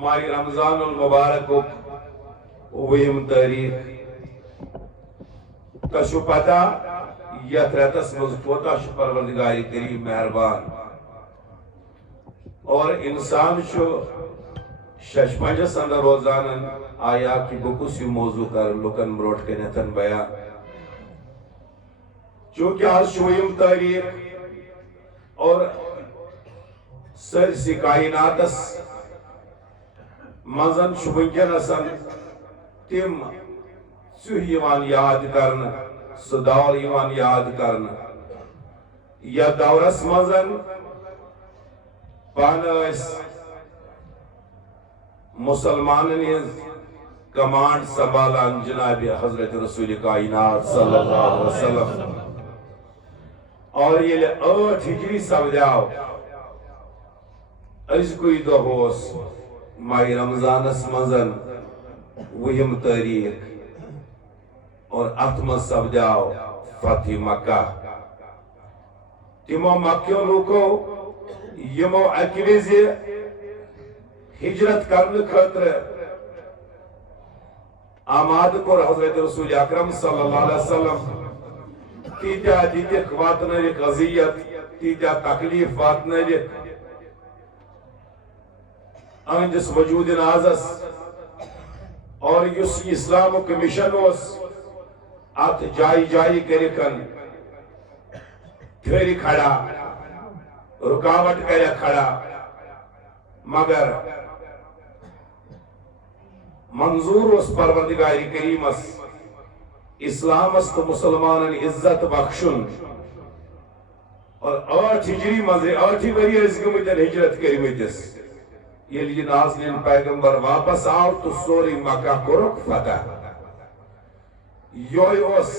ماہ رمضان المبارک وہم تاریخ تشو پتہ یت رتس مز کوتا پروردگار کریم مہربان اور انسان شش پنجس اندر روزان آیا کہ بکس یہ موضوع کر لکن بروٹ کنتن بیان چونکہ آج شویم تاریخ اور سرسی کائناتس منزن ونکسن تم ثیوان یاد کرنا سہ دور یاد کرنا یا دورس منزن پان مسلمانن ہز کمانڈ سنبھالان جناب حضرت رسول کائنات صلی اللہ علیہ وسلم اور یہ 8 ہجری سپدیو ازکوی دہوس ماہ رمضانس منزن وہم تاریخ اور اتم سپدیو فتح مکہ تمو مکیو لوکو یمو اکہ وز ہجرت کرنے خاطر آماد کور حضرت رسول اکرم صلی اللہ علیہ وسلم تیتیا دیتک واتنائک اذیت تیتیا تکلیف واتنائک اہندس وجود نازس اور یس اسلام کے مشن اس ات جائی جائی کرکن پھیری کھڑا رکاوٹ کرے کھڑا مگر منظور اس پروردگار کریم اسلام است مسلمان عزت بخشن اور 8 ہجری مزے 8 وری از گمتن ہجرت کرمتس یل یہ نازنین پیغمبر واپس آو تو سوری مکہ کرک فتح یوی اس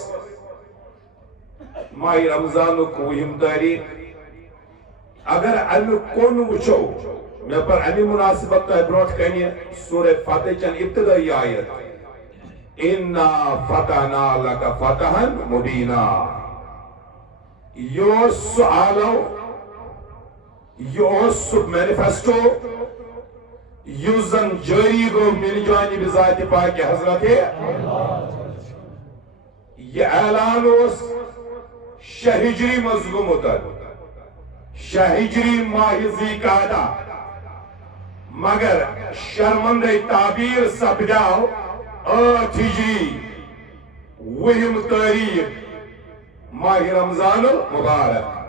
ماہ رمضان کو وہم تاریخ اگر امی کون وچو میں پر امی مناسبت تو بروٹ کنی سورہ فتح چن ابتدائی آیت اِنَّا فَتَحْنَا لَكَ فَتَحًا مُبِينًا یوس آلو یوس مینیفیسٹو یوزن جاری گو من جانب ذات پاک حضرت یہ اعلان اس شہ ہجری مزگمتر شہ ہجری ماہ ذی قعدہ مگر شرمندہ تعبیر سپدیو 8 ہجری وہم تاریخ ماہ رمضان المبارک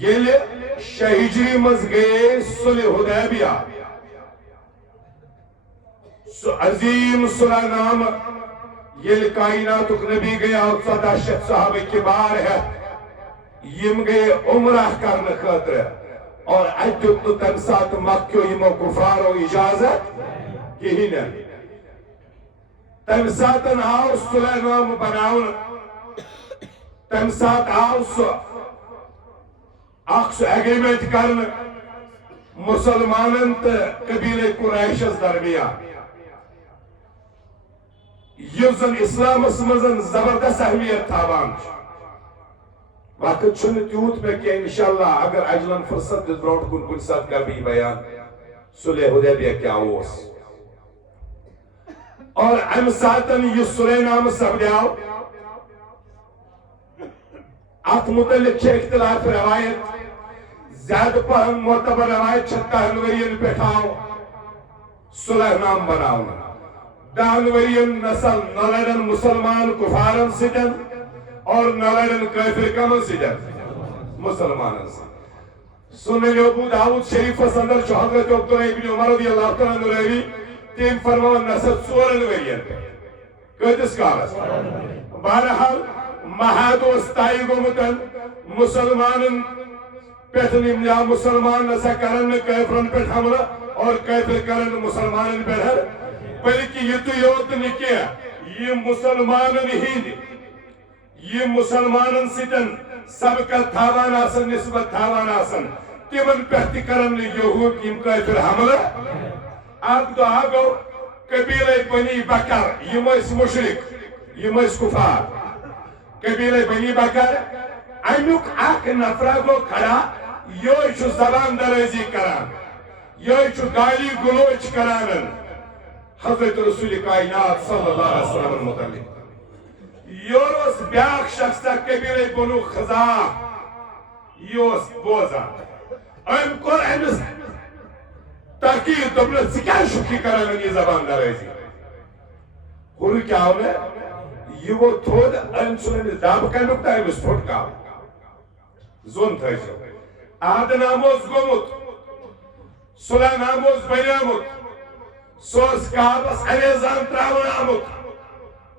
یل شہ ہجری مز گئے صلح حدیبیہ سو عظیم صلح نام یل کائناتک نبی گیا 14 شخص صحابہ کبار ہے یم گئے عمرہ کرنے خاطر اور اجت تو تم ساتھ مکیو یمو کفارو اجازت کہین تم ساتھ آو صلح نام بناون تم ساتھ آو سو اخ سو ایگریمنٹ کرن مسلمانن تا قبیل قریشس درمیان یوزن اسلام اسمزن زبردست اہمیت تھاوان وقت چھن تیوت میں کہ انشاءاللہ اگر اجلن فرصت دس بروٹ کن ساتھ کا بھی بیان صلح حدیبیہ کیا ہوس اور ام ساتن یہ صلح نام سپدیو ات متعلق چھ اختلاف روایت زیادہ پہم معتبر روایت 56 ورین پیٹھاؤ صلح نام بناؤنا 10 ورین نسل نلڑن مسلمان کفارن سجن اور نلڑن کافر کمن سجن مسلمانن سجن سنن ابو داود شریف اندر جو حضرت عبداللہ ابن عمر رضی اللہ تعالیٰ عنہ روی تیم فرمان نسل 14 ورین پہ کتس کارس بہرحال مہاد استائی گمتن مسلمانن پیٹھن یا مسلمان نسا کرن کافرن پیٹھ حملہ اور کافر کرن مسلمانن پیٹھ بلکہ یہ تو یوت نکیا یہ مسلمانن ہند یہ مسلمانن سٹن سب کا تھاوان آسن نسبت تھاوان آسن تیمن پیٹھ کرن یہود یم کافر حملہ آگ تو آگو قبیلہ بنی بکر یم اس مشرک یم اس کفار قبیلہ بنی بکر امیک اک نفرہ کو کھڑا یہ زبان درازی کران یہ گالی گلوچ کران حضرت رسول کائنات صلی اللہ علیہ وسلم متعلق یورس بیاک شخص قبیلہ بنو خزاع یوس بوزان ام کور امس تحقیق دبل ذکا شکی کران یہ زبان درازی اور کیا ہونے یہ وہ تھود ام سنن داب کنک تا امس پھٹ کا زون تھا آد ناموز گومت صلح ناموز بنیامت سوز کعبس علیزان تراون آمت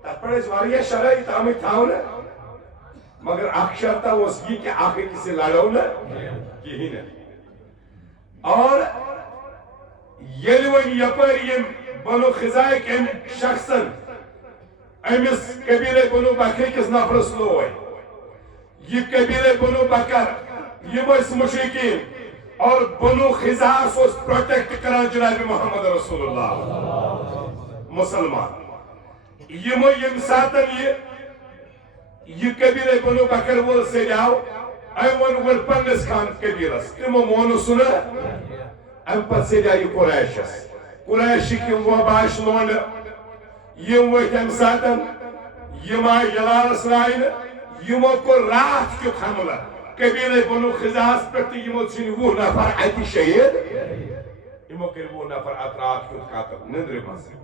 تر پر اس واریہ شرعی تامی تھاونا مگر اخ شرطہ اس کی کہ آخر کسی لڑونا یہی نہیں اور یلون یپر یم بنو خزائق ام شخصن امس قبیلہ بنو بکر کس نفرس لوئے یہ قبیلہ بنو بکر یم اس مشرکین اور بنو خزاع اس پروٹیکٹ کران جناب محمد رسول اللہ مسلمان یم ساتن یہ قبیلہ بنو بکر وول سے جاؤ ام ون پنس خان قبیلس تمو مونو سنا ام پت سے جائی قریشس قریشی کی وباش لون یم ویت ام ساتن یم آئی جلالس لائن یمو کو رات کیت حملہ قبیلہ بنو خزاعس پر یمو چین وہ نفر ایتی شہید یمو کر وہ نفر اطرات کیت قاتل نندر مصر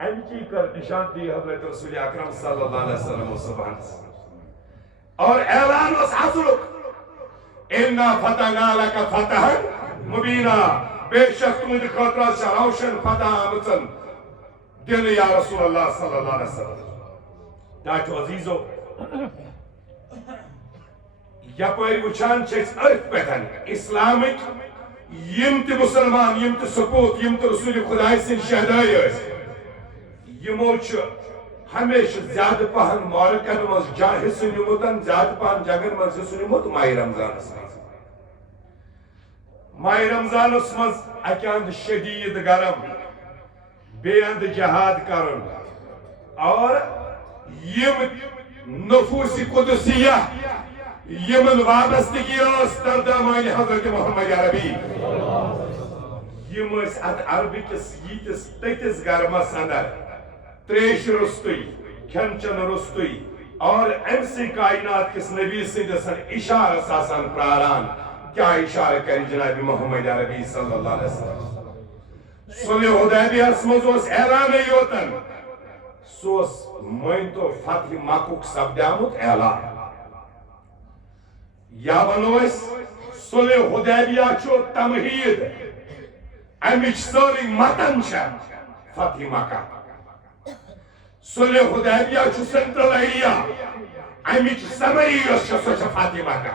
ام کی کر نشان دی حضرت رسول اکرم صلی اللہ علیہ وسلم و سبحان اور اعلان اس حضرت اِنَّا فَتَحْنَا لَكَ فَتَحًا مُبِينًا بے شک تمہیں خاطرہ سے روشن فتح آمدن دل یا رسول اللہ صلی اللہ علیہ وسلم داچو عزیزو یا پوری وچان چیز عرف پیتن اسلامک یمت مسلمان یمت سپوت یمت رسول خدای سے شہدائی ہے یمو ہمیشہ زیادہ پہن مارکن مز جاہ سنیمتن زیادہ پہن جگن مز سنیمت ماہ رمضان ماہ رمضان مز اکاند شدید گرم بیند جہاد کرن اور یم نفوس قدسیہ یمن وابستگی اس تردامان حضرت محمد عربی یم اس عربی کس یتس تیتس گرمس اندر تریش رستوی کھنچن رستوی اور امسی کائنات کس نبی سندسن اشارہ ساسان پراران کیا اشارہ کری جناب محمد عربی صلی اللہ علیہ وسلم صلح حدیبیہ اسمز اس اعلان ایوتن سوس مینتو فتح مکوک سبدیامت اعلان یا ونویس صلح حدیبیہ چو تمہید امیچ سوری متن شا فتح مکہ صلح حدیبیہ چو سنٹرل ایریا امیچ سمری اس شا سوچا فتح مکہ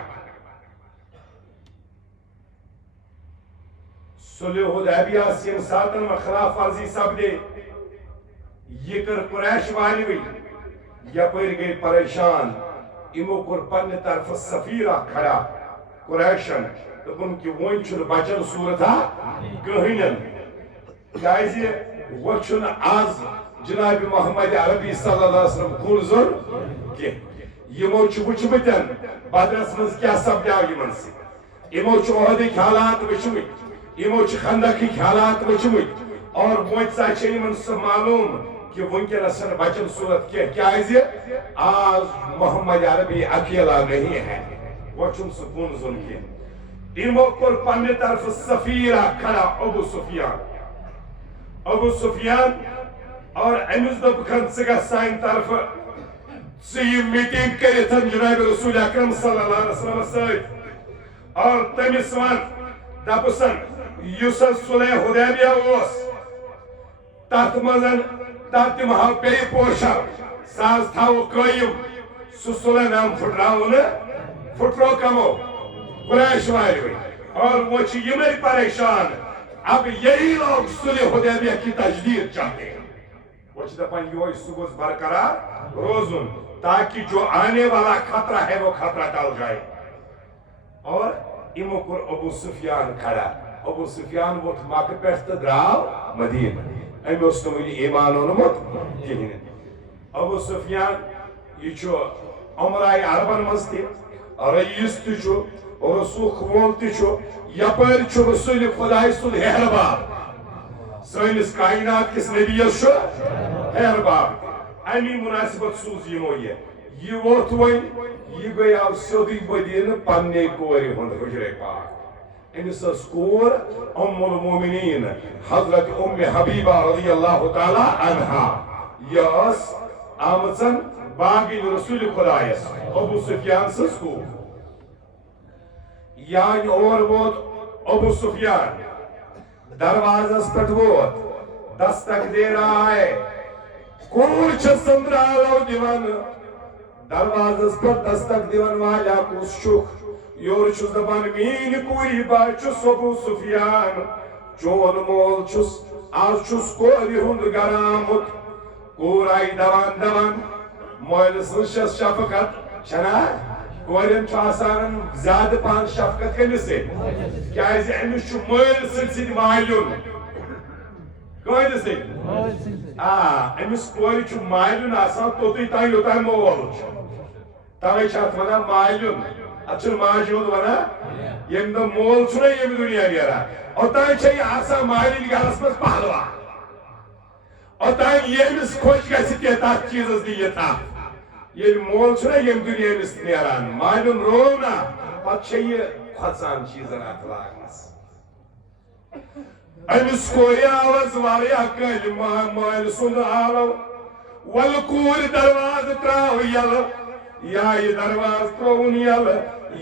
صلح حدیبیہ سیم ساتن و خلاف ورزی سب دے یہ کر قریش والی ہوئی یا پیر گئی پریشان امو کر پن طرف سفیرہ کھڑا قریشن تو ان کی وین چھن بچن صورتہ گہنن جائزی وہ چھن آز جناب محمد عربی صلی اللہ علیہ وسلم کورزن کہ یمو چھ وچمتن بدرس منز کیا سبجاو یمن سے یمو چھ عہدی حالات وچمت یمو چھ خندقی حالات وچمت اور موجزہ چھ یمن سے معلوم کہ ونکن اسن بچن صورت کیا ہے آج محمد عربی اکیلا نہیں ہے وہ چھن سکون ظلم کی امو کر پنی طرف سفیرہ کھڑا ابو سفیان اور امیز دو بکن سگا سائن طرف سی میٹنگ کری تھا جناب رسول اکرم صلی اللہ علیہ وسلم سائد اور تمیسوان دبسن یوسف صلح حدیبیہ اوس تحت مزن تحت محل پیری پوشا ساز تھاو قائم سسولہ نام فٹرو کمو قریش والی ہوئی اور وہ چھ یہ میری پریشان اب یہی لوگ صلح حدیبیہ کی تجدید چاہتے ہیں وہ چھ دپن یہ سگوز برقرار روزن تاکہ جو آنے والا خطرہ ہے وہ خطرہ ٹل جائے اور امو کر ابو سفیان کھڑا ابو سفیان وہ مکہ پیٹھ دراو مدینہ امی اس کو مجھے ایمان اونمت کہنے ابو سفیان یہ چھو عمرائی عربن مستی رئیس تو چھو رسوخ وول تشو یپر چھ رسول خدا سن ہیر باب سنس کائنات کس نبی شو ہیر باب امی مناسبت سوز یہ ووت ون یہ گئی آو سیودی بدین پننے کوری ہند حجر پاک امس کور ام المومنین حضرت ام حبیبہ رضی اللہ تعالی عنہا یہ آمدن باغین رسول خدایس ابو سفیان سز کو یعنی اور ووت ابو سفیان دروازس پٹ ووت دستک دے رہا ہے کور چھ سندرالو دیوان دروازس پر دستک دیوان والا کس شک یور چھس دپان مین کوری با چھس ابو سفیان چون مول چھس آز چھس کوری ہند گرامت کور آئی دوان دوان مول سنشس شفقت چھنا کورین چھ آسان زیادہ پان شفقت کمس سے کیازِ امس چھ مول سن مالون کون سے امس کور چھ مالون آسان توتی تان یوتان مول توے چھ ات ونان مالون ات چھ ماجہ ہند ونان یم دہ مول چھ یم دنیا نیران اوتان چھ یہ آسان مالن گرس مز پہلوان اوتان یمس خوش گژھِ تہِ تتھ چیزس دی یہ تھپ یل مول چھ یم دنیا مس نیران مالن رو نا پتہ چھ یہ کھوژان چیزن ات لاگنس امس کور آواز واریاہ کل مال سند آلو ول کور درواز تراو یل یا یہ درواز ترون یل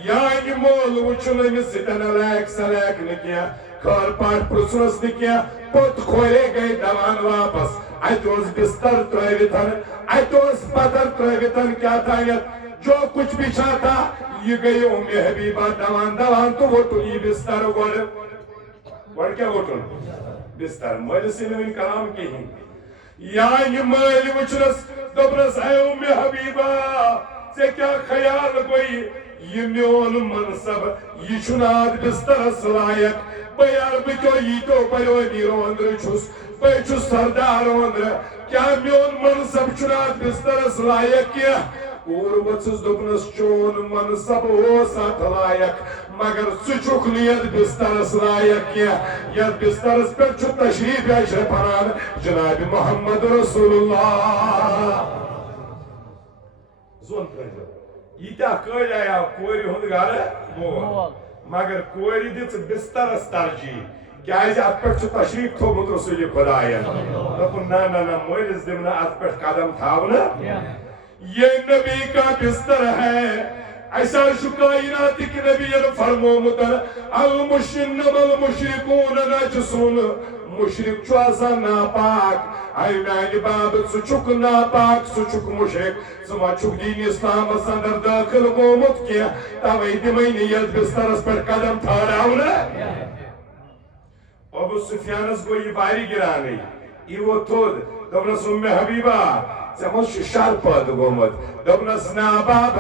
یا یہ مول وچن امس سٹن لیک سلیک نکیا خار پاٹ پرسنس نکیا پت کھولے گئی دوان واپس ات بستر تروتن ات پتر تروتن کیا تھانت جو کچھ بچھا تھا یہ گئی ام حبیبہ دوان دوان تو وٹن یہ بستر گوڑ کیا وٹن بستر مل سن کلام کہیں یا یہ مل وچنس دبرس اے ام حبیبہ سے کیا خیال گوئی یہ میون منصب یہ چھناد بسترس لائق بیار بچو یہ تو پیونی روندر چھس بے چھس سردار روندر کیا میون منصب چھناد بسترس لائق کیا اور وچس دبنس چون منصب ہو ساتھ لائق مگر سچک نیت بسترس لائق کیا یت بسترس پر چھو تشریف اشرف پران جناب محمد رسول اللہ زون کرد یہ کل آیا کوری ہند گھر مول مگر کوری دت بسترس ترجیح کیازِ ات پہ تشریف تھومت رسول خداین دپن نا مولس دمنا ات پہ قدم تھاونا یہ نبی کا بستر ہے ایسا کائنات کے نبی فرمومت المشرکون المشرکون نجسون مشرک چھو آسان ناپاک اے میانی بابت سو چھک ناپاک سو چھک مشرک سما چھک دین اسلام اندر داخل گومت کیا تاوی دمینی یز بسترس پر قدم تھاراونا ابو سفیانس گو یہ باری گرانی یہ وہ تود دبنس ام حبیبہ سمجھ شر پاد گومت دبنس ناباب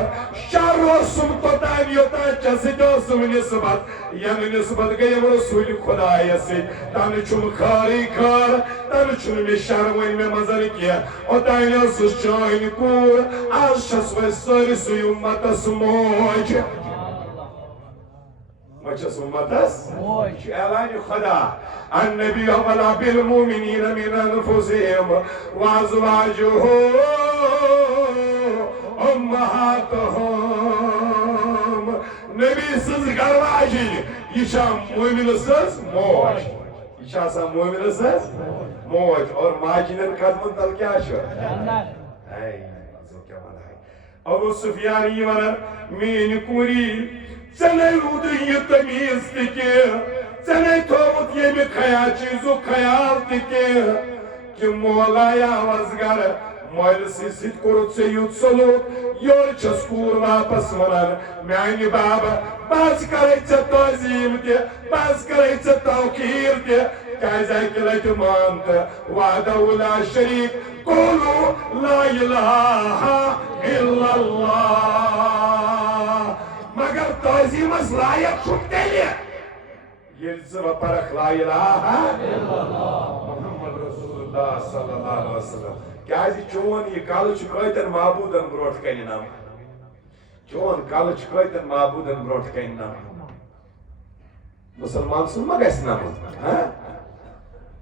شر رسم توتان یوتان چسی دوسم نسبت یم نسبت گیم رسول خدای سی تن چم خاری کار تن چم می شر وین می مزر کیا اوتان یسوس چاین کور آشس و سرس امتس موج مچس امتس موج اعلان خدا النبي أولى بالمؤمنين من أنفسهم وأزواجه أمهاتهم نبي سز گرواجی یہ شام مومن سز موج یہ شام مومن سز موج اور ماجنن قدمن تل کیا شو ابو سفیان یہ ونان مین کوری ژے رود یہ تمیز تکہ ژے تھومت یمہ خیا چیزو خیال تکہ کہ مولا آواز گر مول ست کورت ژے یوت سلوک یور چھس کور واپس ونان میانہ بابا بس کرے ژے تعظیم تہ بس کرے ژے توقیر تہ کیازِ اکہ لٹہ مان تہ وحدہ لا شریک قولوا لا الہ الا اللہ مگر تعظیمس لائق چھک تیلہ یل ژٕ پرکھ لا الہ الا اللہ محمد رسول اللہ صلی اللہ علیہ وسلم کیازِ چون یہ کل چھ کتن معبودن بروٹ کن نم چون کل چھ کتن معبودن بروٹ کن نم مسلمان سن ما گیس نام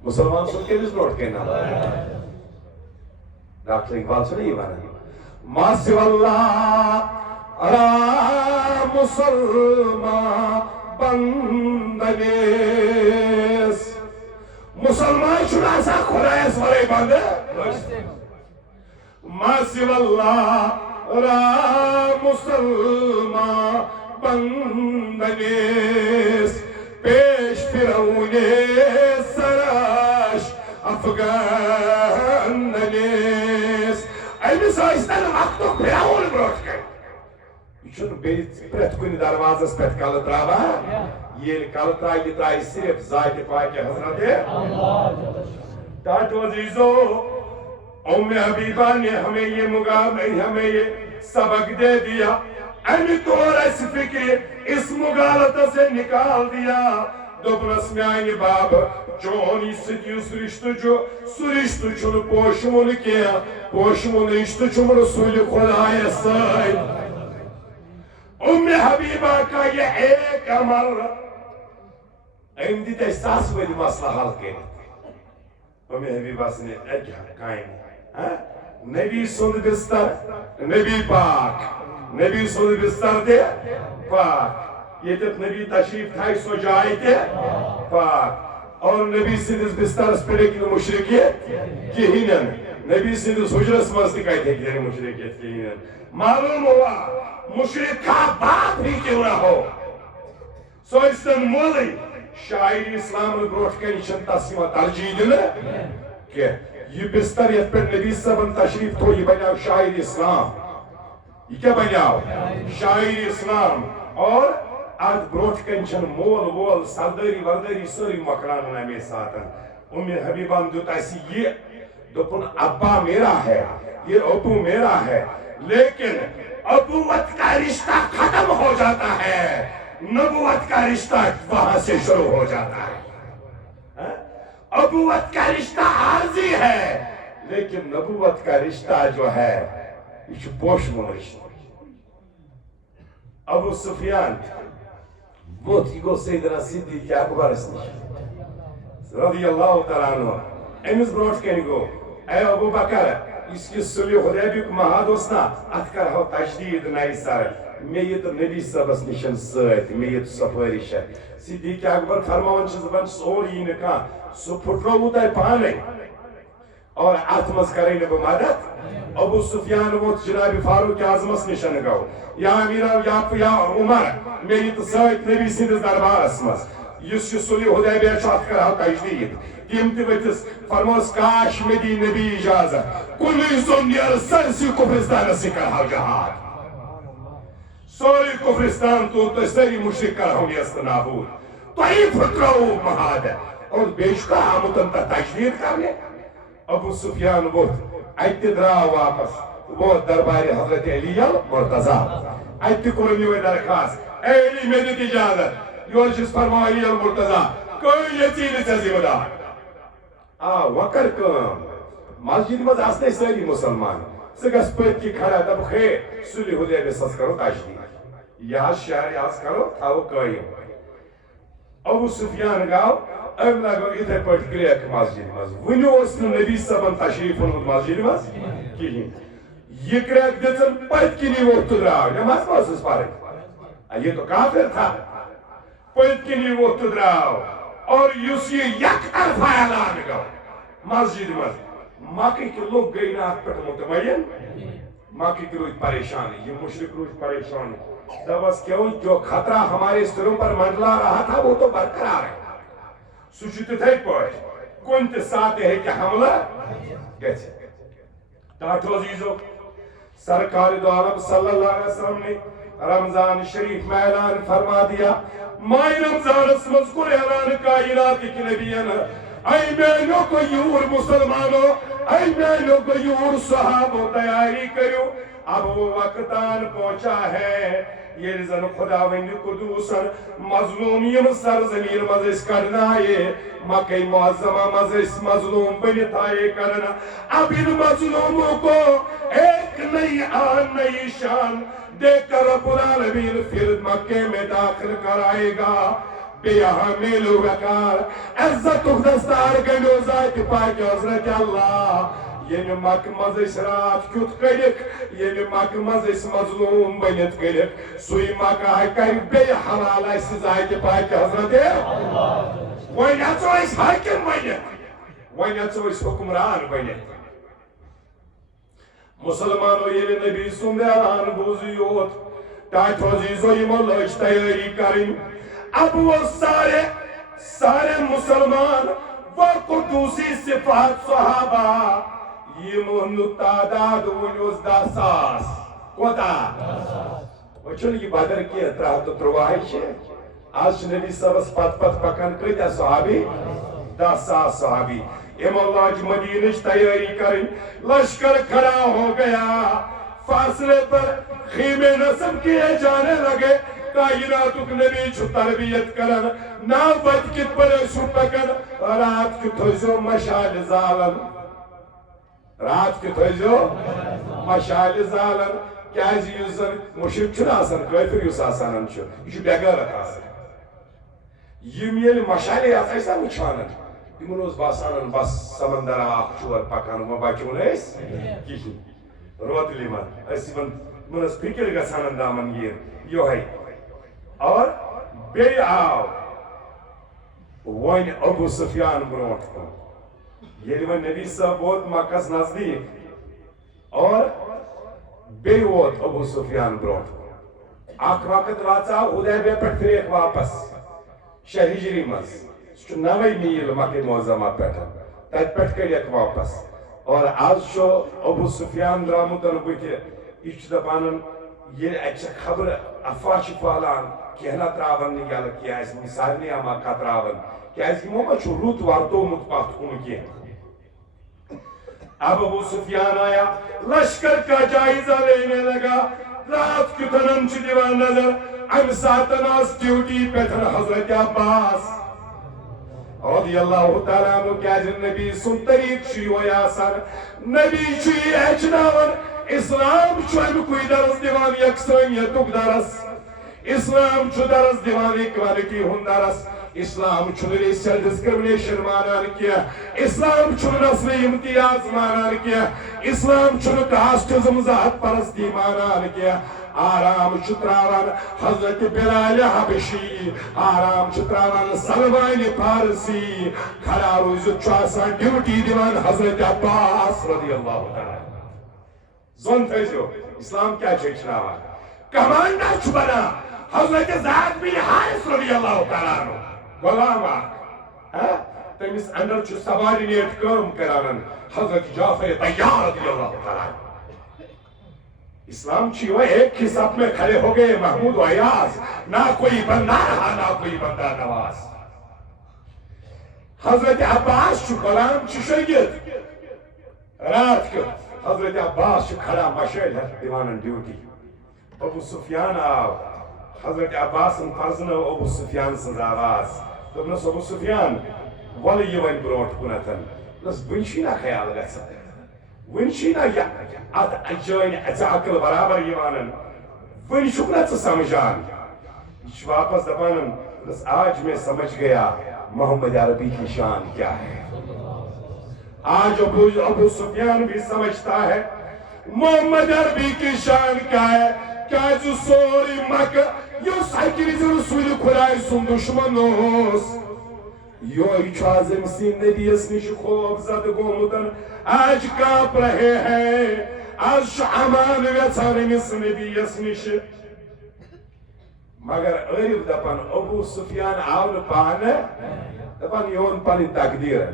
مسلمان سن کے بھی نوٹ کے نام ڈاکٹر اقبال سنے یہ مانا ما سوا اللہ را مسلمان بندنیس مسلمان شنا سا خدایس ورے بندے ما سوا اللہ را مسلمان بندنیس پیش فرعون سراش افغان نیس ایمس آئستان وقتو فرعون بروٹ کے یہ چھن بیت پریت کنی دروازس پیت کل تراوا یہ کل ترائی ترائی صرف ذات پاک حضرت ٹاٹو عزیزو ام حبیبہ نے ہمیں یہ ہمیں یہ سبق دے دیا ایمی طور اس فکر اس مغالطہ سے نکال دیا دوپنس میں آئینی باب چونی ستیو سرشتو چھو پوشمون کیا پوشمون اشتو چھو رسول خدای سائی ام حبیبہ کا یہ ایک عمل اندی تے ساس ویلی مسئلہ حل کے ام حبیبہ سے نے اجھا قائم نبی سن بستر نبی پاک نبی سن بستر دے پاک یہ تک نبی تشریف تھائی سو جائے تے پاک اور نبی سندس بستر اس پڑے کی مشرکیت کہینن نبی سندس حجرس مزدی کہتے تھے کہ مشرکیت کہینن معلوم ہوا مشرک کا بات ہی کیوں نہ ہو سو استن مولی شاعر اسلام بروٹ کے نشن تسیمہ ترجیح دنے کہ یہ بستر یہ پر نبی صاحب تشریف تو یہ بناو شاعر اسلام یہ کیا بناو شاعر اسلام اور آج بروٹ کے نشن مول وول سردری وردری سری مکران نامی ساتن ام حبیبان جو تیسی یہ دوپن ابا میرا ہے یہ ابو میرا ہے لیکن ابوت کا رشتہ ختم ہو جاتا ہے نبوت کا رشتہ وہاں سے شروع ہو جاتا ہے ابوت کا رشتہ عارضی ہے لیکن نبوت کا رشتہ جو ہے یہ پوشمون رشتہ ابو سفیان بہت ہی گو سیدنا صدیق اکبر رضی اللہ تعالیٰ عنہ امس بروٹ کے گو اے ابو بکر اس کی صلح حدیبی کو مہادوسنا اتکر ہو تشدید نئی سر میں یہ تو نبی صاحبس نشن سیت میں یہ تو سفارش ہے صدیق اکبر فرماون چھ زبان سور یہ نکا سو پھٹرو ہوتا ہے پانے اور اتمز کریں نبو مدد ابو سفیان وہ جناب فاروق اعظمس نشن گو یا امیر یا عمر میں یہ تو سیت نبی سندس دربار اسمس یس یہ صلح حدیبی چھ اتکر ہو تشدید تیم تی ویتس فرموس کاش میں دی نبی اجازت کلی زنیر سرسی کفرستان سے کرہا جہاد سوری کفرستان تو سری مشرک کرہا نیست نابود تو ای فکرہو مہاد ہے اور بیشکا آمتن تا تجدید کرنے ابو سفیان وہ ایتی درا واپس وہ دربار حضرت علی مرتضی ایتی کرنیوے درخواست اے علی میں دیت اجازت یورشس فرمو علی مرتضی کوئی یتین سے ذمہ دار وکر کام مسجد مز آسنے ساری مسلمان سگس پیت کی کھڑا دب خیر صلح حدیبی سس کرو تجدید یہاں شہر یاز کرو تھاو قائم ابو سفیان گاو ام لگو ادھر پیٹ کریک مسجد مز ونیو اسن نبی صاحبن تشریف انہوں مسجد مز کہیں یہ کریک دیتن پیت کی نہیں وقت دراؤ نماز پاسس پارے یہ تو کافر تھا پیت کی نہیں وقت دراؤ اور یوسی یک طرف اعلان گو مسجد مز ماکی کے لوگ گئی نات پر متمین ماکی کے روز پریشان ہے یہ مشرک روز پریشان ہے دبس کیوں جو خطرہ ہمارے سروں پر منڈلا رہا تھا وہ تو برقرار ہے سوچتے تھے پوچھ کنت ساتھ ہے کہ حملہ کیسے تاٹھو عزیزو سرکار دو عالم صلی اللہ علیہ وسلم نے رمضان شریف میں اعلان فرما دیا ماہ رمضان اسمز کو اعلان کائنات کی نبیان اے میلو کو یور مسلمانوں اے میلو کو یور صحابوں تیاری کرو اب وہ وقتان پہنچا ہے یہ رزن خداوند قدوسن مظلومیم سرزمین مزس کرنا ہے مکہ معظمہ مزس مظلوم بنتائے کرنا اب ان مظلوموں کو ایک نئی آن نئی شان دیکھ کر رب العالمین پھر مکہ میں داخل کرائے گا بیہا میلو وکار عزت دستار گنڈو ذات پاک حضرت اللہ یعنی مکہ مز رات کیت کڑک یعنی مکہ مز مظلوم بنت کڑک سوئی مکہ کر بے حلال اس ذات پاک حضرت وۄنۍ اژو أسۍ حاکم بنت وۄنۍ اژو أسۍ حکمران بنت مسلمانو ییٚلہِ نبی سُنٛد اعلان بوٗز یوت ٹاٹھ عزیزو یمو لٔج تیٲری کرٕنۍ اب وہ سارے مسلمان وہ قدوسی صفات صحابہ یمن تعداد ونیوس 10,000 کوتاہ وچھن یہ بدر کی 313 آج نبی صبس پت پکان کتیا صحابی 10,000 صحابی یمو لاج مدینش تیاری کریں لشکر کھڑا ہو گیا فاصلے پر خیمے نصب کیے جانے لگے کائناتک نبی چھو تربیت کرن نا وقت کت پر سو پکن رات کی تھوزو مشال زالن رات کی تھوزو مشال زالن کیازِ یُس زن مشرک چھُنہ آسان کٲفِر یُس آسان چھُ یہِ چھُ بےغیرت آسان یِم ییٚلہِ مشالے آسان وٕچھان تِمن اوس باسان بس سمندر اکھ چھُ اورٕ پکان وۄنۍ بچو نہٕ أسۍ کِہیٖنۍ روتلہِ منٛز أسۍ یِمن ٲس فِکر گژھان اندامن یِہوٚے اور بیٚیہِ آو وۄنۍ ابو سفیان برونٛٹھ کُن ییٚلہِ وۄنۍ نبی صٲب ووت مکس نزدیٖک اور بیٚیہِ ووت ابو سفیان برونٛٹھ کُن اکھ وقت واژاو حُدیبیہ پٮ۪ٹھ پھِرِکھ واپس 6 ہجری منٛز سُہ چھُ 9 میٖل مکہ معظمہ پٮ۪ٹھ تتہِ پٮ۪ٹھ کٔڑِکھ واپس اور آز چھُ ابو سفیان درٛامُت بٕتھِ یہِ چھُ دپان ییٚلہِ اَتہِ چھےٚ خبر افواہ چھِ پھٲلان کینٛہہ نہ ترٛاوَن نہٕ یَلہٕ کینٛہہ اَسہِ سارنٕے اما کتراوَن کیٛازِ یِمو ما چھُ رُت وَرتومُت پتھ کُن کینٛہہ اب ابو سفیان آیا لشکر کا جائزہ لینے لگا رات کتنن چھِ دِوان نظر امہِ ساتن ٲس ڈیوٹی پٮ۪ٹھ حضرت عباس رضی اللہ تعالیٰ عنہ کیٛازِ نبی سُنٛد طریٖقہٕ چھُ یِہوٚے آسان نبی چھُ یہِ ہیٚچھناوان اسلام چھُ امیُکُے درس دِوان یکسٲنیتُک درس اسلام چھُ درس دِوان اِکوالٹی ہُنٛد درس اسلام چھُنہٕ ریشل ڈسکرمنیشن مانان کینٛہہ اسلام چھُنہٕ نسلی امتیاز مانان کینٛہہ اسلام چھُنہٕ کاسٹزم ذات پرستی مانان کینٛہہ آرام چھُ تراوان حضرت بلال حبشی آرام چھُ تراوان سلمان فارسی کھڑا روزِتھ چھُ آسان ڈیوٹی دِوان حضرت عباس رضی اللہ تعالیٰ زون تھٲیزیو اسلام کیٛاہ چھُ ہیٚچھناوان کمانڈر چھُ بنان حضرت زید بن حارث رضی اللہ تعالیٰ عنہ غلام اکھ تٔمِس انڈر چھُ سبارڈِنیٹ کٲم کران حضرت جعفر طیار رضی اللہ تعالیٰ اسلام چھُ یِہوٚے ایک ہی صف میں کھڑے ہو گئے محمود و ایاز نہ کوئی بندہ رہا نہ کوئی بندہ نواز حضرت عباس چھُ غلام چھُ شٲگِرد رات کیُتھ حضرت عباس چھُ کھڑا مشٲلۍ ہٮ۪تھ دِوان ڈیوٹی ابو سفیان آو حضرت عباسن پرزنٲو ابو سفیان سٕنٛز آواز دوٚپنس ابو سفیان وَلہٕ یہِ وۄنۍ برونٛٹھ کُنتھ دوٚپنس وٕنہِ چھُے نا خیال گژھان وٕنہِ چھُے نا اتھ جٲنۍ ژےٚ عقل برابر یِوان وٕنہِ چھُکھ نا ژٕ سمجھان یہِ چھُ واپس دپان دوٚپنس آج میں سمجھ گیا محمد عربی کی شان کیا ہے آج ابو سفیان بھی سمجھتا ہے محمد عربی کی شان کیا ہے کیازِ سورُے مکہ یُس اکہِ وِزِ رسوٗلِ خۄداے سُنٛد دُشمن اوس یہوٚے چھُ آز أمۍ سٕنٛدۍ نبیَس نِش خوف زدٕ گوٚمُت آج کانٛپ رہے ہیں آز چھُ امان ویژھان أمِس نبیَس نِش مگر عٲرِف دپان ابو سفیان آو نہٕ پانہٕ دپان یہِ اوٚن پنٕنۍ تقدیٖر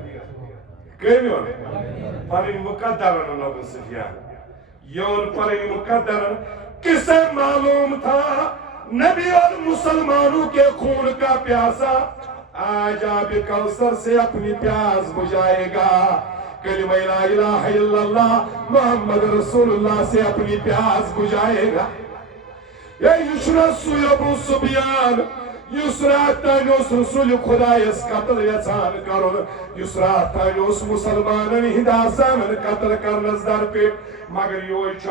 کٔمۍ اوٚن پنٕنۍ مُقدرن اوٚن ابو سفیان یہِ اوٚن پنٕنۍ مُقدرن کسے معلوم تھا نبی اور مسلمانوں کے خون کا پیاسا آج آب کوثر سے اپنی پیاس بجھائے گا کلمہ لا الہ الا اللہ محمد رسول اللہ سے اپنی پیاس بجھائے گا یہ سُے ابو سفیان یُس رات تانۍ اوس رسول خۄدایس قتل یژھان کرُن یُس رات تانۍ اوس مسلمانن ہٕنٛدۍ آسان قتل کرنس درپیٹ مگر یہوٚے چھُ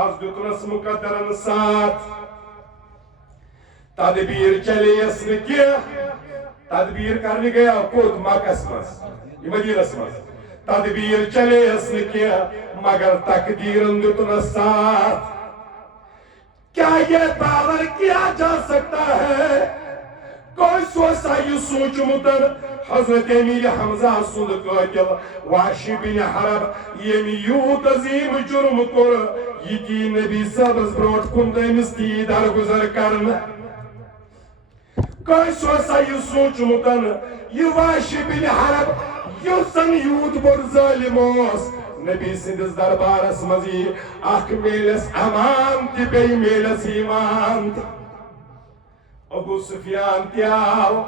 آز دیُتنس مقدرن ساتھ تدبیر چلیس نہٕ کینٛہہ تدبیر کرنے گیا کوت مکس مز مدینس مز تدبیر چلے اس نے کیا مگر تقدیر دیتنس ساتھ کیا یہ باور کیا جا سکتا ہے کوئی سوچا یہ سوچ مدر حضرت امیر حمزہ سند قاتل واشی بن حرب یمی یوت عظیم جرم کر یہ نبی صبز بروٹ کندمس تی درگزر کرنا کوئی سوچا یہ سوچ مدر یہ واشی بن حرب یہ سن یوت بر ظالم اس نبی سندس دربارس مزی اخ میلس امان تی بی میلس ایمان ابو سفیان تیاو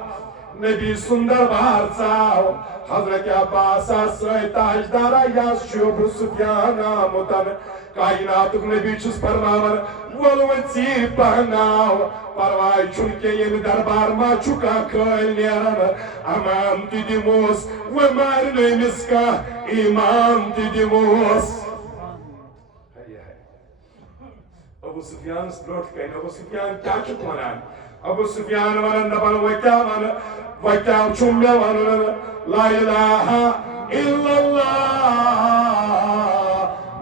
نبی سندر بار چاو حضرت عباس سوی تاجدارا یاس شو ابو سفیان آمتن کائناتک نبی چس فرماور ولو چیر پہناو پروائی چھنکے یہ دربار ما چکا کھائل نیرن امان تی دیموس ومارن امسکا ایمان تی دیموس ابو سفیان سپروٹ کہیں ابو سفیان کیا چکونان ابو سفیان ونن دبن وکیا چمیا ونن لا الہ الا اللہ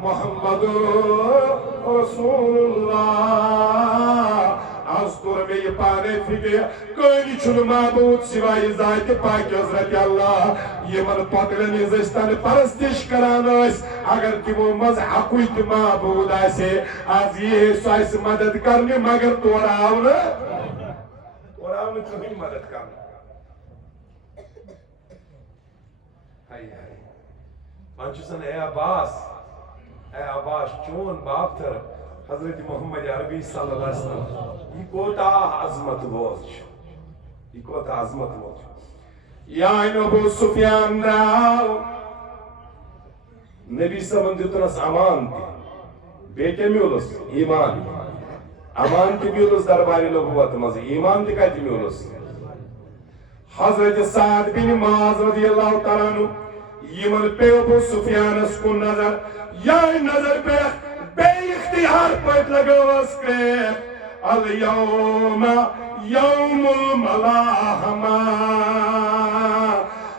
محمد رسول اللہ آستور میں یہ پانے فکر کوئی چھن معبود سوائے ذات پاک حضرت اللہ یہ من پترن ازستان پرستش کران اس اگر تیمو مذہب کوئی تی معبود ایسے آج یہ سوائس مدد کرنے مگر تو راؤن اور آپ نے کبھی مدد کرنا انچسن اے عباس چون باپ تر حضرت محمد عربی صلی اللہ علیہ وسلم یہ کوتا عظمت بوز یہ کوتا عظمت بوز یا ابو سفیان راو نبی صلی دیتنس امان تی بے کے میولس ایمان امان تی میولس درباری نبوت مز ایمان تی کتی میولس حضرت سعد بن معاذ رضی اللہ تعالیٰ عنہ یمن پہ ابو سفیان اس کو نظر یا نظر پہ بے اختیار پہت لگا اس کے الیوم یوم الملاحمہ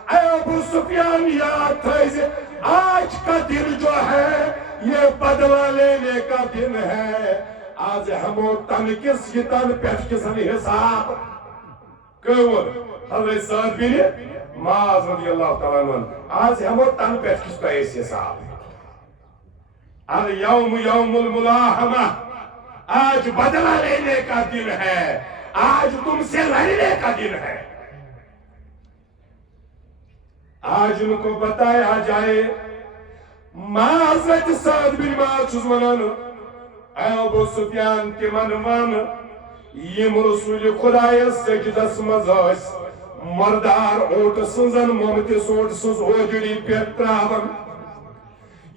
اے ابو سفیان یاد تھا اسے آج کا دن جو ہے یہ بدلہ لینے کا دن ہے آج ہمو تن کس یہ تن پیش کسن حساب کون حضرت سعد بن معاذ رضی اللہ تعالیٰ عنہ آج ہمو تن پیش کس کا ایسی حساب اليوم یوم الملاحمہ آج بدلہ لینے کا دن ہے آج تم سے لڑنے کا دن ہے آج ان کو بتایا جائے حضرت سعد بن معاذ چیز منانو اے ابو سفیان کے منوان یم رسول خدای سجدس مزاس مردار اوٹ سنزن ممتی سوٹ سنز اوجڑی پیتراون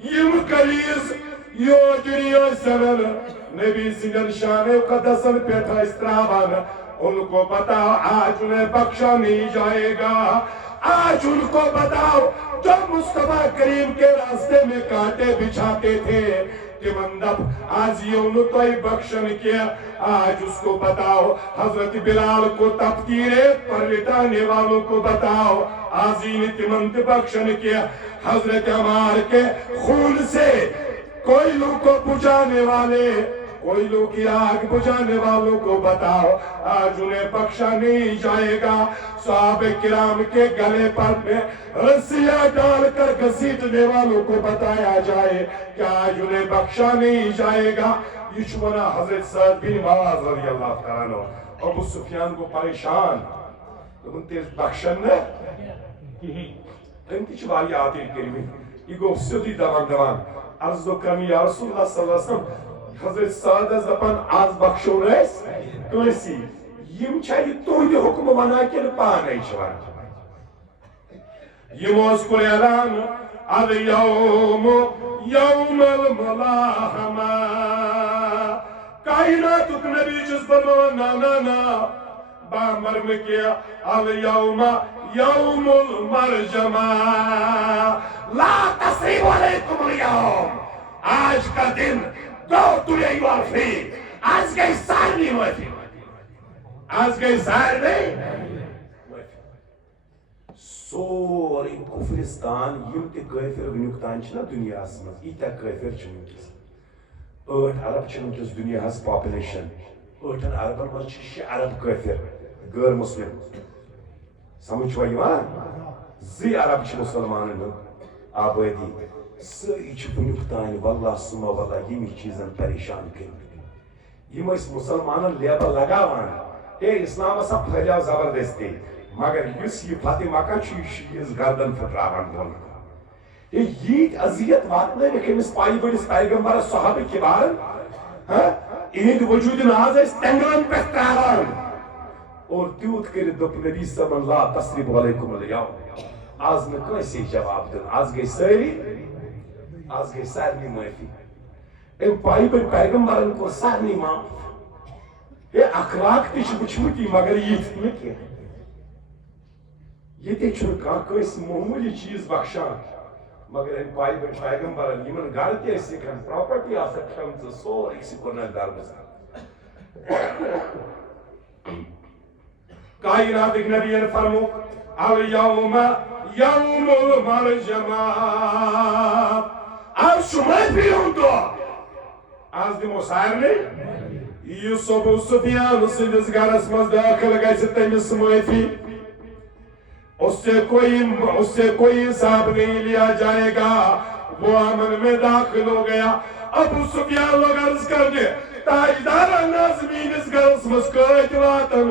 یم کلیز یو جڑی سنن نبی سنن شان قدسن پیٹھا استراون ان کو بتاؤ آج انہیں بخشا نہیں جائے گا آج ان کو بتاؤ جو مصطفیٰ کریم کے راستے میں کانٹے بچھاتے تھے کہ مندب آج یہ انہوں تو ہی بخشن کیا آج اس کو بتاؤ حضرت بلال کو تفتیرے پر لٹانے والوں کو بتاؤ آزین تمند بخشن کیا حضرت عمار کے خون سے کوئی لوگ کو بجھانے والے کوئی لوگ کی آگ بجھانے والوں کو بتاؤ آج انہیں بخشا نہیں جائے گا صحابہ کرام کے گلے پر میں رسیاں ڈال کر گھسیٹنے والوں کو بتایا جائے کہ آج انہیں بخشا نہیں جائے گا یہ شمنا حضرت سعد بن معاذ رضی اللہ تعالیٰ عنہ ابو سفیان کو پریشان تو تیز بخشن نے انتی چواری آتی کریمی یہ گو سیدھی دوان عرض دو کرمی یا رسول اللہ صلی اللہ علیہ وسلم حضرت سعد از دپان آز بخشو ریس کلیسی یم چاہی تو ہی حکم بنا کے پانے چوان یم از کل اعلان الیوم یوم الملاحمہ کائناتک نبی جس فرمو نا بامر میں کیا الیوم یوم المرجمہ لا تصریب علیکم اليوم آج کا دن go to you are free آج گئی سار نہیں ہوئی تھی آج گئی سار نہیں سورے کفرستان یم تہ کافر ونیک تان چھنا دنیا مز ایتہ کافر چھ ونکس 8 ارب چھ ونکس دنیا ہس پاپولیشن 8 اربن مز چھ 6 ارب کافر غیر مسلم سمجھ چھوا یوان 2 ارب چھ مسلمانن آبادی ساری چھ ونیک تان واللہ سما واللہ یم چیزن پریشان کر یم اس مسلمانن لیبل لگاوان اے اسلام سا پھیلاو زبردستی مگر یس یہ فتح مکہ چیز گردن پھٹراوان بول یہ اذیت واتن امس پائی بڑس پیغمبر صحابہ کبارن اہد وجود ناز تنگلن پہ تاران اور تیوت کر دپ نبی صلی اللہ تسلیب علیکم اليوم آز نہ کسی جواب دن آز گئی ساری آز گئی سارنی معافی ام پائی بڑ پیغمبرن کو سارنی معاف یہ اخلاق تیش وچمتی مگر یہ نہ کی یہ کس معمولی چیز بخشان مگر ام پائی بڑ پیغمبرن یمن گھر تہ سکن پراپرٹی آسکن سورے سکن درمز کائنات نبی فرمو الیوم یوم المرجمات آج شما پیون تو آج دمو سارنے یوسف سفیان سندس گھرس مز داخل گژھِ تمس معافی اس سے کوئی حساب نہیں لیا جائے گا وہ امن میں داخل ہو گیا ابو سفیان لوگ عرض کر دے تاجدار ناظمین اس گھرس مز کت واتن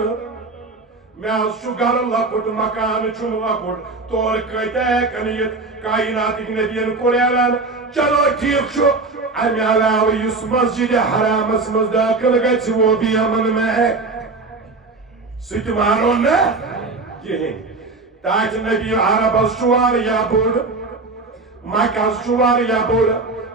میں شو گھر لکٹ مکان چھن لکٹ تور کت ہیکن یت کائنات نبیین کور اعلان چلو ٹھیک چھو امہ علاوہ یس مسجد حرامس مز داخل گژھِ وہ بھی امن میں ہے سہ تہ مارو نا کہین تاج نبی عربس شوار یا بوڑ مکہ شوار یا بوڑ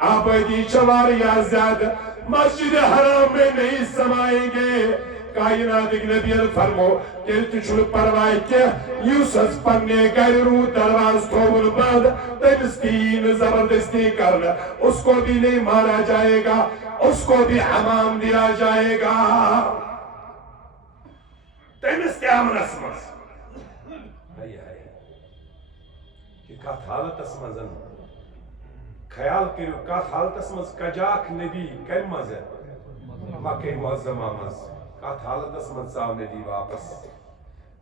آبادی چوار یا زیادہ مسجد حرام میں نہیں سمائیں گے کائنات نبی فرمو تیل تچھل پروائی کیا یوسف پنے گر رو دروازہ تھوڑ بند تمس تین زبردستی کرنا اس کو بھی نہیں مارا جائے گا اس کو بھی حمام دیا جائے گا تمس تی امنس مز کت حالتس مزن خیال کرو کت حالتس مز کجاک نبی کم مز مکہ معظمہ مز کت حالتس مز ژاو نبی واپس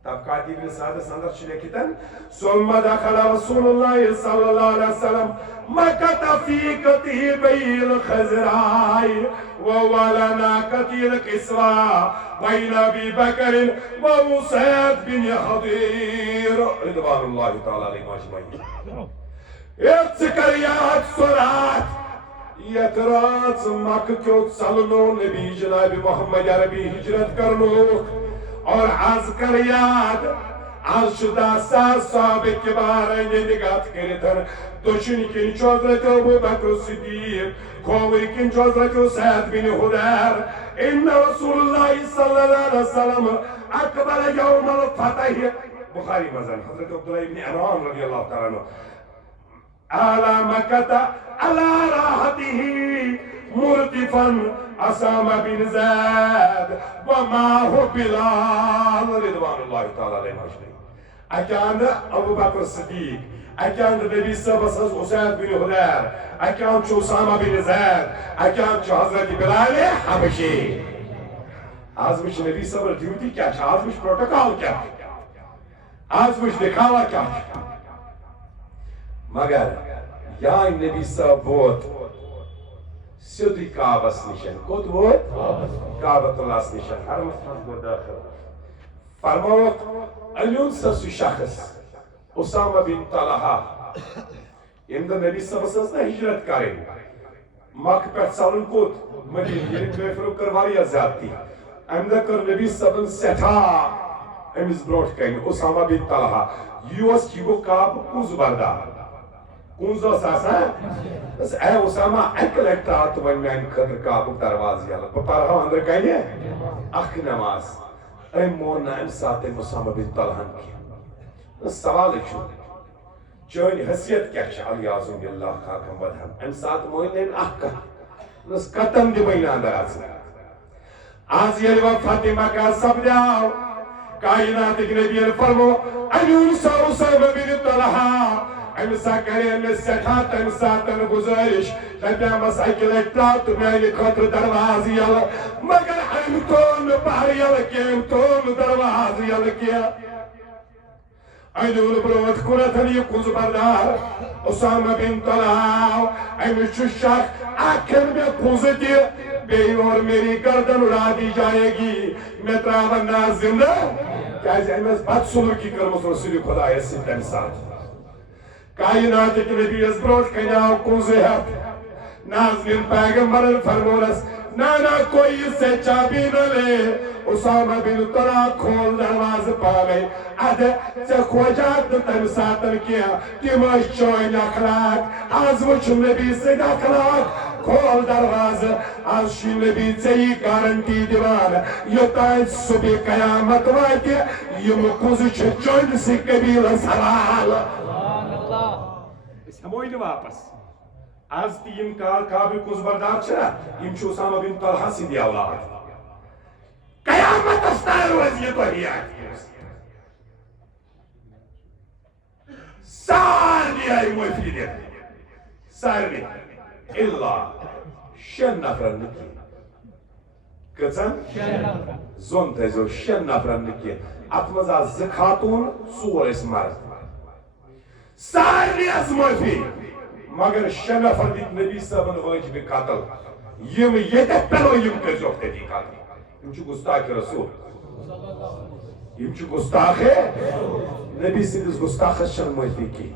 تب کاتب سعدس اندر چھ لکھتن ثم دخل رسول اللہ صلی اللہ علیہ وسلم مکۃ فی کتیبی الخضراء وعلى ناقة القصوى بين ابي بکر واسید بن حضیر رضوان اللہ تعالی علیہ اجمعین ذکریات سرات یترات مکہ کیوت سلنو نبی جناب محمد عربی ہجرت کرنو اور از کر یاد از شدہ ساس صحابہ کبار نگات کرتن دشن کن چو حضرت ابو بکر صدیق کھوور کن چو حضرت اسید بن حضیر ان رسول اللہ صلی اللہ علیہ وسلم اکبر یوم الفتح بخاری مزن حضرت عبداللہ بن عمران رضی اللہ تعالیٰ عنہ اعلی مکہ علی راحته مرتفا اسامہ بن زید ومعه بلال رضوان اللہ تعالیٰ علیہ مجمعین اکاند ابو بکر صدیق اکاند نبی صاحب اسید بن حضیر اکاند چو اسامہ بن زید اکاند چو حضرت بلال حبشی آج مجھ نبی صاحب ڈیوٹی کیا ہے آج مجھ پروٹوکال کیا ہے آج مجھ دکھاوا کیا ہے مگر یا نبی صاحب بہت سیدھی کعبس نشن کت ووت کعبۃ اللہ نشن حرمس مز گو داخل فرموت علیون سا شخص اسامہ بن طلحہ یم دہ نبی صاحب سز نا ہجرت کریں مکہ پہ ژلن کت مدینہ یہ کافرو کر واریاہ زیادتی ام دہ کر نبی صاحب سٹھا امس بروٹ کن اسامہ بن طلحہ یہ گو کعبہ کُز بردار کونز آسان بس اے اسامہ ایک لگتا تو ون میان خطر کعبہ درواز یالا پرہا اندر کہنے اخ نماز اے مونا ام ساتھ اسامہ بن طلحہ کی سوال چھو چون حیثیت کیا چھا علی اعظم باللہ خاکم بدہم ام ساتھ مونا اخ کا بس قتم دی بین اندر آسان آز یلی وقت فاطمہ کا سب جاؤ کائنات کے نبی فرمو انون سا اسامہ بن طلحہ امسا کرے میں سٹھا تم ساتن گزارش دپیامس اکہ لٹ تراو تو میانہ خاطر درواز یل مگر ام تون بہر یل کی ام تون درواز یل کیا انون بروت کنتن یہ کز بردار اسامہ بن طلحہ امس شک آخر میں کز دی بے اور میری گردن اڑا دی جائے گی میں تراون ناز زندہ کیازِ امس بد سلوکی کرمس رسول خدا سے تمہ سات کائنات کے نبی اس بروٹ کنیاو کوزے ہت ناظرین پیغمبر فرمونس نانا کوئی سے چابی نہ لے اسامہ بن طلحہ کھول درواز پاوے اد سے خوجات تم ساتن کیا کہ مشچوئن اخلاق آز وچھ نبی سے اخلاق کھول درواز آز شی نبی سے ہی گارنٹی دیوان یوتائیں صبح قیامت وائی یم کوزش چوئن سی قبیل سوال ہموئی واپس آز تیم قابل کز بردار چھنا یم چھو اسامہ بن طلحہ سندی اولاد قیامت استائر وزیت و حیات سارنی آئی موفی دیت سارنی اللہ شن نفرن نکی کچن زون تیزو شن نفرن نکی اتمزا زکاتون سور اس مرد سارنی از موفی مگر شن نفر دیت نبی صاحبن واجب قاتل یم یہ پلو یم کرزوک دی قاتل یم چھو گستاخ رسول یم چھو گستاخ نبی سندس گستاخ شن موفی کی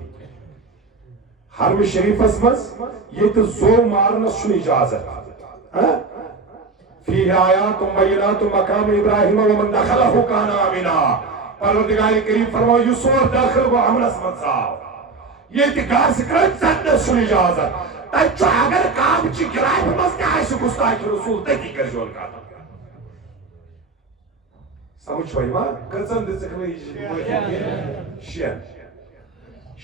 حرم شریف اسمز یہ تو زو مارنس شن اجازت فیہ آیات مبینات مقام ابراہیم ومن دخلہ کان آمنا پروردگار کریم فرماؤ یسور داخل و امن اسمت صاحب یہ تکار سکرت سندس شن اجازت تچو اگر کام چی گرائی بمز کیا ایسے گستاخ رسول تکی کر جون کا سمجھ ہوئی ماں کرزن دے سکنے شن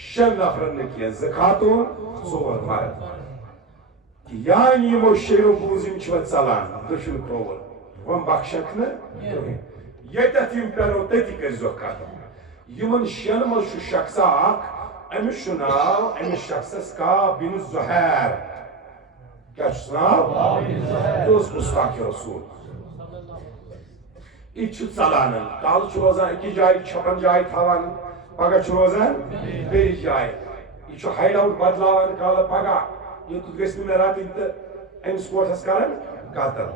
شن نفرن نکیے زکاتون زور مرد یعنی وہ شیرو بوزیم چھوت سالان دشن کھوور وم بخشکنے یہ تتیم پیرو تتی کر زکات یمن شن مل شو شخصا امیش شناو امیش شخصس کا بن زہر کیا شناو دوست گستاخ رسول یہ چھو سالانن کال چھو روزان اکی جائی چھپن جائی تھاوان پگہ چھو روزان بیری جائی یہ چھو ہائیڈ آؤٹ بدلاوان کال پگہ یہ تو گسن میں رات انت امس کوٹس کرن قاتل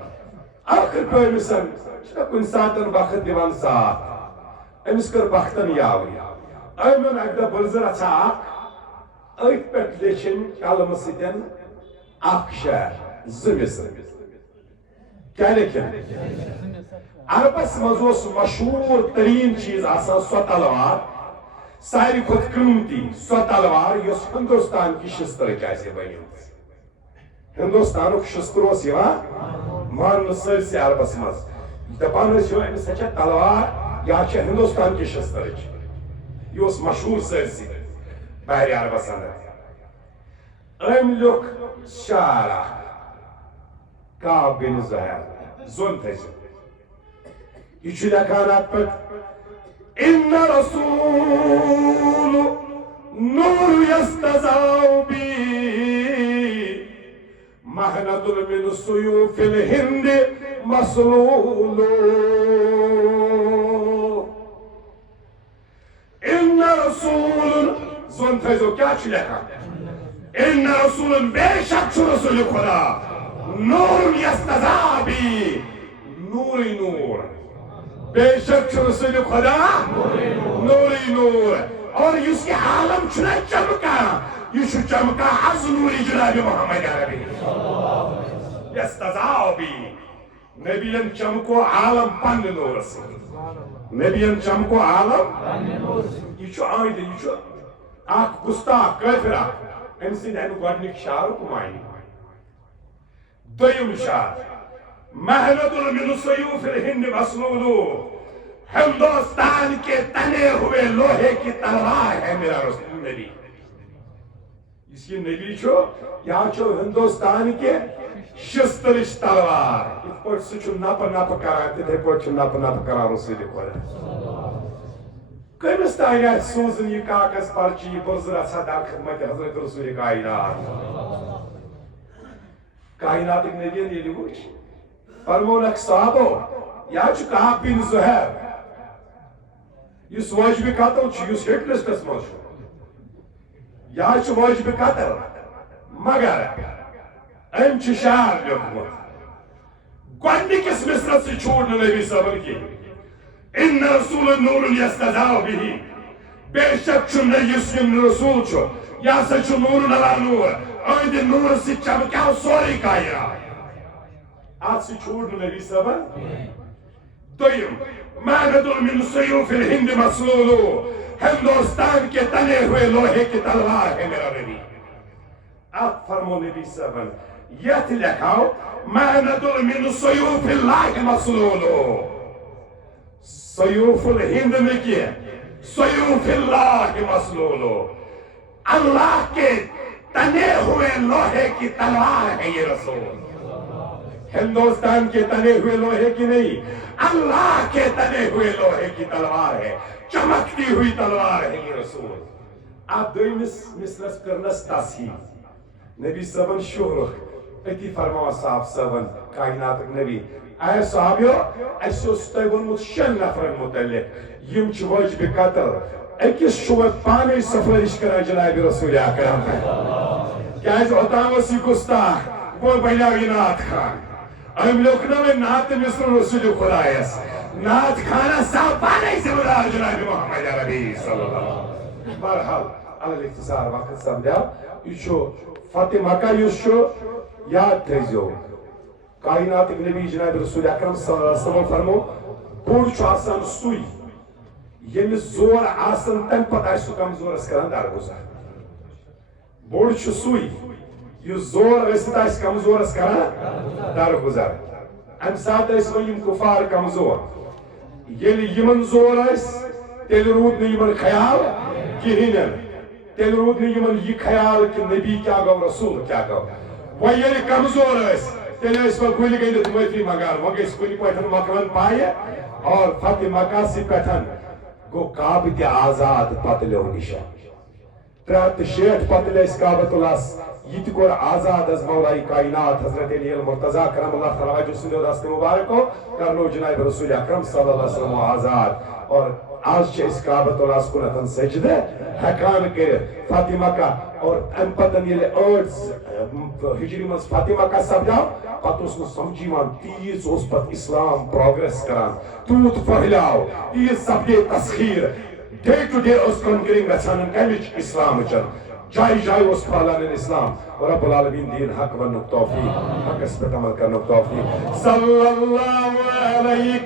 آخر کوئی مسن چھنا کن ساتن بخت دیوان سات امس کر بختن یاوی ایمن اگدہ بلزر اچھا ایت پیٹ لیچن کالم سیدن اک شہر زمسر کیا لیکن عربس مزوس مشہور ترین چیز آسا سو تلوار ساری خود قیمتی سو تلوار یس ہندوستان کی شستر کیسے بنی ہندوستان کی شستر اس یوان مان سر سے عربس مز دپان اس جو امی سچا تلوار یا چھ ہندوستان کی شستر یہ اس مشہور سر سے بحری عربس اندر ام لوگ شارع کعب بن زہر زون تیسے یہ چھو لکانات پر ان رسول نور یستزاو بی محنت من سیوف الہند مسلول ان رسول زون تیزو کیا چھو لکھا ان رسول بے شک چھو رسول خدا نور یستزاو بی نوری نور بے شک رسول خدا نوری نور اور اس کے عالم چھنا چمکا یہ چھو چمکا از نوری جناب محمد عربی یستزاو بی نبیان چمکو عالم پن نور سے نبیان چمکو عالم یہ چھو آئید یہ چھو آک گستاخ کافرہ ان سے دہنو گوڑنک شعر کمائنی دویم شعر محنت من سیوف الہند مسلولو ہندوستان کے تنے ہوئے لوہے کی تلوار ہے میرا رسول نبی اس کی نبی چھو یا چھو ہندوستان کے شسترش تلوار ات پوٹ سچو نپ نپ کران تتھے پوٹ چھو نپ نپ کران رسول خدا کمس تانیہ سوزن یہ کاغذ پرچی یہ برزر صدا خدمت حضرت رسول کائنات ایک نبی نے وچ فرمون اک صحابو یا چھو کہا بن زہر یہ واجب قتل چھو یہ ہٹ لسٹس مز یا چھو واجب قتل مگر ام چھ شعر لیوکھمت گۄڈنِکِس مصرس سے چھوڑنا نبی صبر کی ان رسول نور یستضاء به بے شک چھو نبی رسول چھو یا سا چھو نور علی نور اند نور سے چمکاو سوری کائنات آج سے چھوڑنا نبی صبر دویم ماند من سیوف الہند مسلولو ہندوستان کے تنے ہوئے لوہے کی تلوار ہے میرا نبی آپ فرمو نبی صبر یت لکھاؤ ماند من سیوف اللہ مسلولو سیوف الہند میں کیا سیوف اللہ مسلولو اللہ کے تنے ہوئے لوہے کی تلوار ہے یہ رسول ہندوستان کے تنے ہوئے لوہے کی نہیں اللہ کے تنے ہوئے لوہے کی تلوار ہے چمکتی ہوئی تلوار ہے یہ رسول آپ دوئی مصرس کرنس تاثیر نبی صبن شہرخ اتی فرماؤ صاحب صبن کائنات نبی اے صحابیو ایسے استوئی ونمت 6 نفرن متعلق یم چھ واجب قتل اکس شوہ پانے سفرش کرا جناب رسول اکرم کیا اس اتاوسی گستاخ وہ بنیاوی نات خان ام لوکنا میں نات مصر رسول خدایس نات خانہ صاحب پانے سے مدار جناب محمد عربی صلی اللہ علیہ وسلم برحال علی اختصار وقت سمجھا یہ فاطمہ کا یہ یاد تھیزو کائنات نبی جناب رسول اکرم صلی اللہ علیہ وسلم فرمو بوڑ چھو آسان سوئی یمی زور آسان تن پتہ ہے سو کمزور اس کرن درگزر بوڑ چھو سوئی یہ زور رسیتا اس کمزور اس کرن درگزر ام ساتھ اس میں یم کفار کمزور یلی یمن زور اس تیل رود نے یمن خیال کہینن تیل رود نے یمن یہ خیال کہ نبی کیا گو رسول کیا گو وہ یلی کمزور اس تیل اس پر گولی گئی تو معافی مگر وہ اس کو پتن مکرن پائے اور فاطمہ کا سی پتن گو کعبت آزاد پتلو نشان 360 پتل اس کعبت اللہ یہ تکور آزاد از مولائی کائنات حضرت علی المرتضی کرم اللہ خلوہ جو سندو دست مبارک ہو کرنو جناب رسول اکرم صلی اللہ علیہ وسلم آزاد اور آج چھ اس کعبت اللہ سکنتن سجدہ حکان کے فاطمہ کا اور ام پتن یہ ہجری منز فاطمہ کا سبجاؤ پت اس میں سمجھی مان تیز اس پت اسلام پروگریس کران توت پہلاؤ تیز سبجے تسخیر ڈے ٹو ڈے اس کنکرنگ رسانن کمیچ اسلام چل جائے جائے اس پھالان اسلام اور رب العالمین دین حق ونک توفیق حق اس پر عمل کرنک توفیق صلی اللہ علیہ